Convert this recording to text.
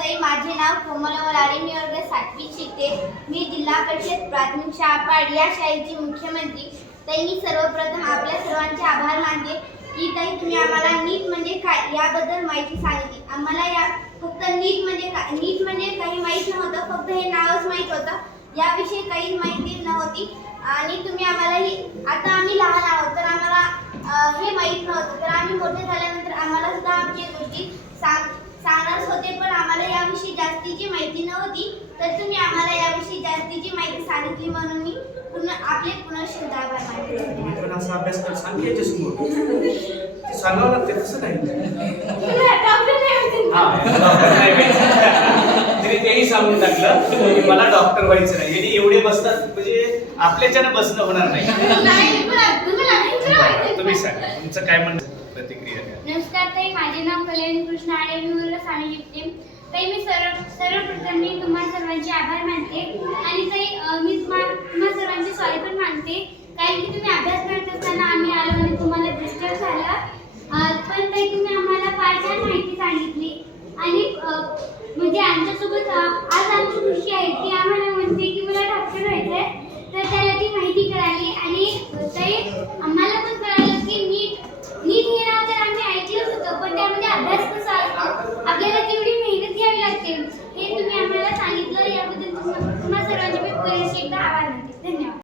ताई माझे नाव कोमल वराडे मी वर्ग सातवी शिकते. मी जिल्हा परिषद प्राथमिक शाळा पाड या शाळेची मुख्यमंत्री. ताई मी सर्वप्रथम आपल्या सर्वांचे आभार मानते. की ताई तुम्ही आम्हाला नीट म्हणजे काय याबद्दल माहिती सांगितली. आम्हाला या फक्त नीट म्हणजे काय नीट म्हणजे काही माहीत नव्हतं फक्त हे नावच माहीत होतं. याविषयी काही माहिती नव्हती. आणि तुम्ही आम्हाला ही आता आम्ही लहान आहोत तर आम्हाला हे माहीत नव्हतं. तर आम्ही मोठे झाल्यानंतर आम्हाला सुद्धा आमची गोष्टी सांग सांगणारच होते पण आम्हाला याविषयी जास्तीची माहिती नव्हती तर तुम्ही आम्हाला याविषयी जास्तीची माहिती सांगितली म्हणून मी पुन्हा आपले आभार मानते धन्यवाद. मित्रांनो असं अभ्यास कर सांग याच्या समोर ते सांगावं लागते तसं नाही. तुला डॉक्टर नाही होते. हा डॉक्टर नाही व्हायचं. तिने तेही सांगून टाकलं की मला डॉक्टर व्हायचं नाही. यांनी एवढे बसतात म्हणजे आपल्याच्यानं बसणं होणार नाही. पण. तुम्ही सांगा. तुमचं काय म्हणणं प्रतिक्रिया नमस्कार ताई माझे नाव कल्याणी कृष्ण आडे मी साणी शिकते ताई मी सर्व सर्वप्रथम मी तुम्हाला सर्वांचे आभार मानते. आणि काही मी तुम्हाला तुम्हा सर्वांची सॉरी पण मानते. कारण की तुम्ही अभ्यास करत असताना आम्ही आलो आणि तुम्हाला डिस्टर्ब झाला. पण काही तुम्ही आम्हाला फार छान माहिती सांगितली. आणि म्हणजे आमच्यासोबत आज आमची खुशी आहे की आम्हाला म्हणते की मला डॉक्टर व्हायचं आहे तर त्याला ती माहिती कळाली. आणि ताई necesitaban.